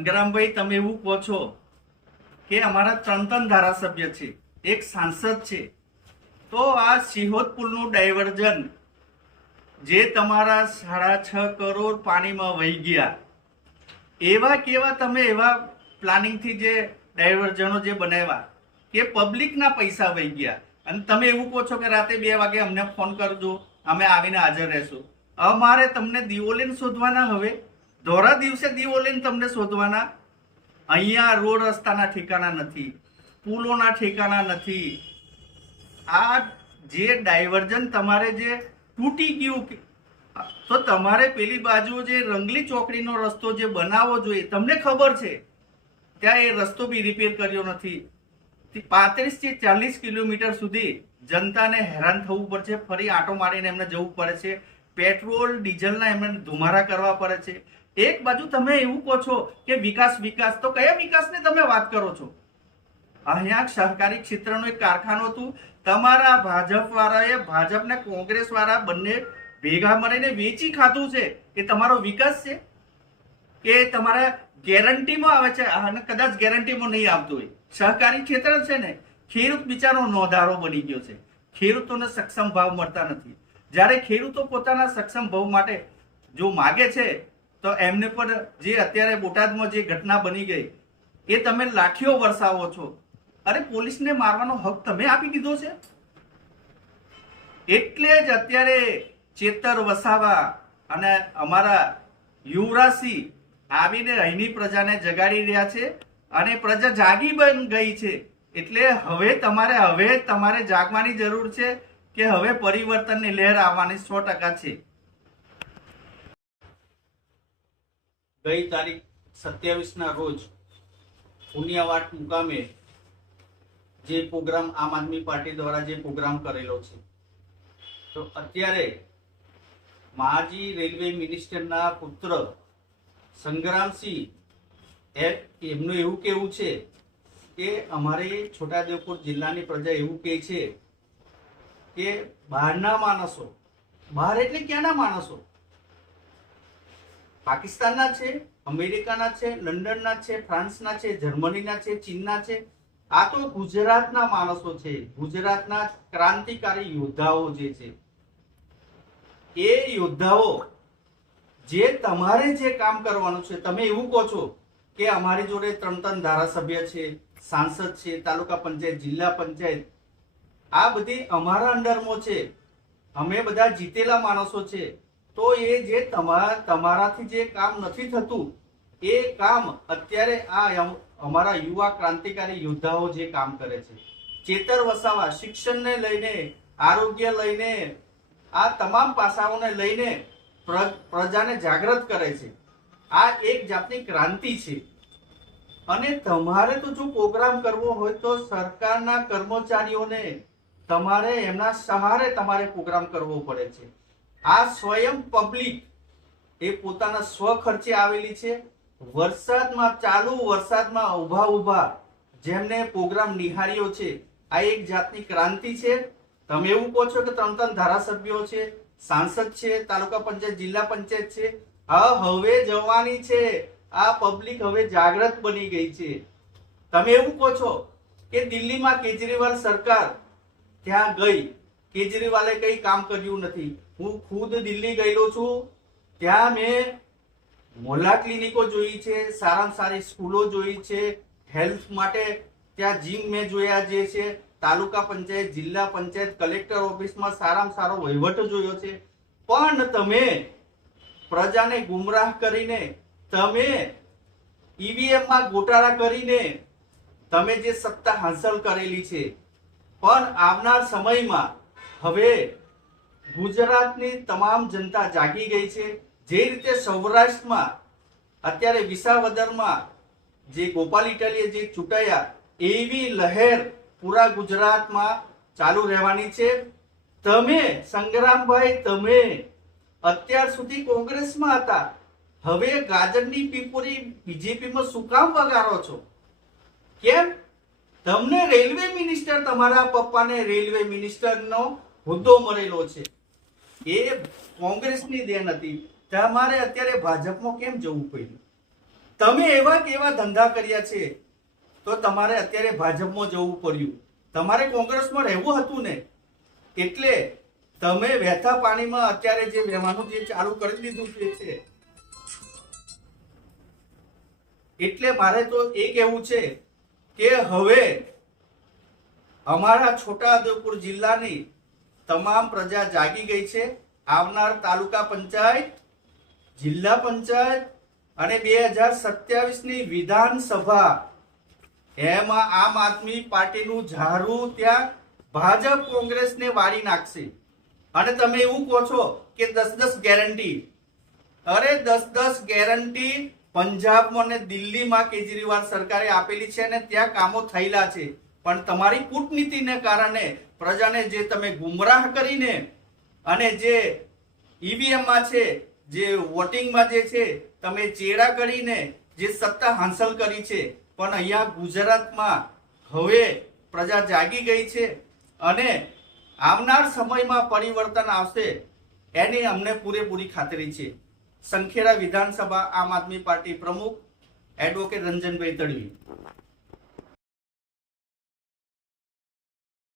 સંગ્રામભાઈ, તમે એવું કહો છો કે અમારા ત્રણ ધારાસભ્ય છે, એક સાંસદ છે, તો આ સિહોદ પુલનું ડાયવર્ઝન જે તમારા 6.5 કરોડ પાણીમાં વહી ગયા, એવા કેવા તમે એવા પ્લાનિંગથી જે ડાયવર્ઝનો જે બનાવ્યા કે પબ્લિકના પૈસા વહી ગયા, અને તમે એવું કહો છો કે રાતે 2 વાગે અમને ફોન કરજો, અમે આવીને હાજર રહેશું. અમારે તમને દિવોલીને શોધવાના, હવે ધોરા દિવસે દિવોલીને તમને શોધવાના. અહીંયા રોડ રસ્તાના ઠેકાણા નથી, પુલોના ઠેકાણા નથી. આ જે ડાયવર્ઝન તમારે જે તૂટી ગયું, તો તમારે પેલી બાજુ જે રંગલી ચોકડીનો રસ્તો જે બનાવવો જોઈએ, તમને ખબર છે ત્યાં એ રસ્તો બી રિપેર કર્યો નથી. 35 થી 40 કિલોમીટર સુધી જનતાને હેરાન થવું પડશે, ફરી આંટો મારીને એમને જવું પડે છે, પેટ્રોલ ડીઝલના એમને ધુમારા કરવા પડે છે. એક બાજુ તમે એવું કહો છો કે વિકાસ વિકાસ, તો કયા વિકાસની તમે વાત કરો છો? અહીંયા સહકારી ક્ષેત્રનું એક કારખાનું હતું, તમારા ભાજપ વાળાએ ભાજપ ને કોંગ્રેસ વાળા બંને ભેગા મળીને વેચી ખાધું છે. એ તમારો વિકાસ છે કે તમારા ગેરંટીમાં આવે છે? અને કદાચ ગેરંટીમાં નહીં આવતું હોય. સહકારી ક્ષેત્ર છે ને, ખેડૂત બિચારો નોંધારો બની ગયો છે, ખેડૂતોને સક્ષમ ભાવ મળતા નથી. જ્યારે ખેડૂતો પોતાના સક્ષમ ભાવ માટે જો માગે છે, તો એમને પણ જે અત્યારે બોટાદમાં જે ઘટના બની ગઈ, એ તમે લાઠીઓ વરસાવો છો. અરે પોલીસને મારવાનો હક તમે આપી દીધો છે. એટલે જ અત્યારે ચેતર વસાવા અને અમારા યુવરાજસિંહ આવીને અહીંની પ્રજાને જગાડી રહ્યા છે, અને પ્રજા જાગી બન ગઈ છે. એટલે હવે તમારે જાગવાની જરૂર છે કે હવે પરિવર્તનની લહેર આવવાની 100% છે. ગઈ તારીખ 27ના રોજ પુનિયાવાડ મુકામે જે પ્રોગ્રામ આમ આદમી પાર્ટી દ્વારા જે પ્રોગ્રામ કરેલો છે, તો અત્યારે માજી રેલવે મિનિસ્ટરના પુત્ર સંગ્રામસિંહ એમનું એવું કહેવું છે કે અમારી છોટાઉદેપુર જિલ્લાની પ્રજા એવું કહે છે કે બહારના માણસો, બહાર એટલે ક્યાંના માણસો? પાકિસ્તાનના છે, અમેરિકાના છે, લંડનના છે, ફ્રાન્સના છે, જર્મનીના છે, ચીનના છે. આ તો ગુજરાતના માણસો છે, ગુજરાતના ક્રાંતિકારી યોદ્ધાઓ જે છે, એ યોદ્ધાઓ જે તમારે જે કામ કરવાનું છે, તમે એવું કહો છો કે અમારી જોડે 3 ધારાસભ્ય છે, સાંસદ છે, તાલુકા પંચાયત, જિલ્લા પંચાયત, આ બધી અમારા અંડરમાં છે, અમે બધા જીતેલા માણસો છે. તો એ જે તમારાથી જે કામ નથી થતું, એ કામ અત્યારે આ અમારા યુવા ક્રાંતિકારી યોદ્ધાઓ જે કામ કરે છે. ચેતર વસાવા શિક્ષણને લઈને, આરોગ્ય લઈને, આ તમામ પાસાઓને લઈને પ્રજાને જાગૃત કરે છે. આ એક જાતની ક્રાંતિ છે. અને તમારે તો જો પ્રોગ્રામ કરવો હોય તો સરકારના કર્મચારીઓને તમારે એમના સહારે તમારે પ્રોગ્રામ કરવો પડે છે. આ સ્વયં પબ્લિક એ પોતાના સ્વખર્ચે આવેલી છે. વરસાદમાં, ચાલુ વરસાદમાં ઊભા જેમને પ્રોગ્રામ નિહાળ્યો છે, આ એક જાતની ક્રાંતિ છે. તમે એવું કહો છો કે 3 ધારાસભ્યો છે, સાંસદ છે, તાલુકા પંચાયત, જિલ્લા પંચાયત છે. હવે જવાની છે. આ પબ્લિક હવે જાગૃત બની ગઈ છે. તમે એવું કહો છો કે દિલ્હીમાં કેજરીવાલ સરકાર ત્યાં ગઈ, કેજરીવાલે કઈ કામ કર્યું નથી. હું ખુદ દિલ્હી ગયેલો છું, ત્યાં મેં મોહલ્લા ક્લિનિકો જોઈ છે, સારામાં સારી સ્કૂલો જોઈ છે, હેલ્થ માટે ત્યાં જીમ મેં જોયા જે છે, તાલુકા પંચાયત, જિલ્લા પંચાયત, કલેક્ટર ઓફિસમાં સારામાં સારો વહીવટ જોયો છે. પણ તમે પ્રજાને ગુમરાહ કરીને, તમે ઈવીએમમાં ગોટાળા કરીને તમે જે સત્તા હાંસલ કરેલી છે, પણ આવનાર સમયમાં હવે ગુજરાતની તમામ જનતા જાગી ગઈ છે. જે રીતે સૌરાષ્ટ્રમાં અત્યારે વિસાવદરમાં જે ગોપાલ ઇટાલીએ જે ચૂંટાયા, એવી લહેર પૂરા ગુજરાતમાં ચાલુ રહેવાની છે. તમે સંગ્રામભાઈ, તમે અત્યાર સુધી કોંગ્રેસમાં હતા, હવે ગાજરની પીપોરી બીજેપીમાં શું કામ વગાડો છો? કેમ? તમને રેલવે મિનિસ્ટર, તમારા પપ્પાને રેલવે મિનિસ્ટરનો હોદ્દો મળેલો છે, એ કોંગ્રેસની દેન હતી. તમારે અત્યારે ભાજપમાં કેમ જવું પડ્યું? તમે એવા કેવા ધંધા કર્યા છે તો તમારે અત્યારે ભાજપમાં જવું પડ્યું. તમારે કોંગ્રેસમાં રહેવું હતું ને, એટલે તમે વહેતા પાણીમાં અત્યારે જે વહેવાનું જે ચાલુ કરી દીધું છે. એટલે મારે તો એ કહેવું છે કે હવે અમારા છોટાઉદેપુર જિલ્લાની તમામ પ્રજા જાગી ગઈ છે. આવનાર તાલુકા પંચાયત, જિલ્લા પંચાયત અને 2027 ની વિધાનસભા, એમાં આમ આદમી પાર્ટીનું ઝાડુ ત્યાં ભાજપ કોંગ્રેસને વાળી નાખશે. અને તમે એવું કહો છો કે 10-10 ગેરંટી. અરે 10-10 ગેરંટી પંજાબમાં ને દિલ્હીમાં કેજરીવાલ સરકારે આપેલી છે અને ત્યાં કામો થયેલા છે. પણ તમારી કૂટનીતિને કારણે પ્રજાને જે તમે ગુમરાહ કરીને અને જે ઈવીએમમાં છે, જે વોટિંગમાં જે છે, તમે ચેડા કરીને જે સત્તા હાંસલ કરી છે. પણ અહીંયા ગુજરાતમાં હવે પ્રજા જાગી ગઈ છે અને આવનાર સમયમાં પરિવર્તન આવશે એની અમને પૂરેપૂરી ખાતરી છે. સંખેડા વિધાનસભા આમ આદમી પાર્ટી પ્રમુખ એડવોકેટ રંજનભાઈ તડવી.